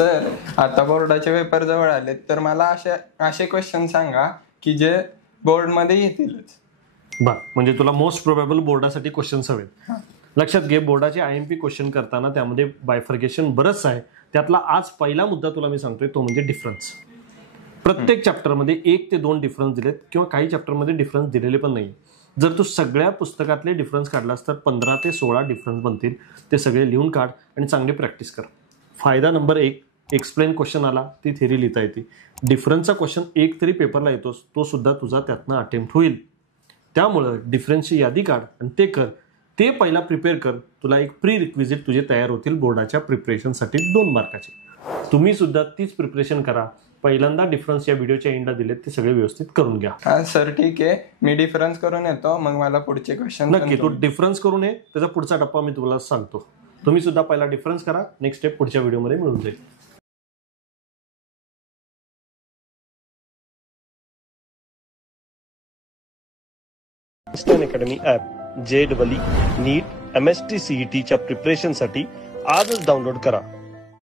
Sir, आता बोर्डाचे paper जवळ आलेत, तर मला असे क्वेश्चन सांगा की जे बोर्डमध्ये येतीलच. म्हणजे तुला मोस्ट प्रोबेबल बोर्डासाठी क्वेश्चन्स हवेत. लक्षात घे, बोर्डाचे IMP क्वेश्चन करताना त्यामध्ये बायफर्गेशन बरंच आहे. त्यातला आज पहिला मुद्दा तुला मी सांगतोय तो म्हणजे डिफरन्स. प्रत्येक चॅप्टरमध्ये 1 ते 2 डिफरन्स दिलेत किंवा काही चॅप्टरमध्ये डिफरन्स दिलेले पण नाही. जर तू सगळ्या पुस्तकातले डिफरन्स काढलास तर 15 ते 16 डिफरन्स बनतील. ते सगळे लिहून काढ आणि चांगली प्रॅक्टिस कर. फायदा नंबर 1, एक्सप्लेन क्वेश्चन आला ती थेरी लिहिता येते. डिफरन्सचा क्वेश्चन 1 तरी पेपरला येतोस, तो सुद्धा तुझा त्यातनं अटेम्प्ट होईल. त्यामुळं डिफरन्सची यादी काढ आणि ते कर. ते पहिला प्रिपेअर कर. तुला एक प्री रिक्विजिट तुझे तयार होतील बोर्डाच्या प्रिपरेशनसाठी 2 मार्काचे. तुम्ही सुद्धा तीच प्रिपरेशन करा. पहिल्यांदा डिफरन्स या व्हिडिओच्या एंडला दिलेत ते सगळे व्यवस्थित करून घ्या. हा सर, ठीक आहे. मी डिफरन्स करून येतो, मग मला पुढचे क्वेश्चन. नक्की तू डिफरन्स करून ये. त्याचा पुढचा टप्पा मी तुला सांगतो. तुम्ही सुद्धा पहिला डिफरन्स करा. नेक्स्ट स्टेप पुढच्या व्हिडिओमध्ये मिळून जाईल. Academy app JEE, NEET, MST CET च्या प्रिपरेशनसाठी आजच डाउनलोड करा.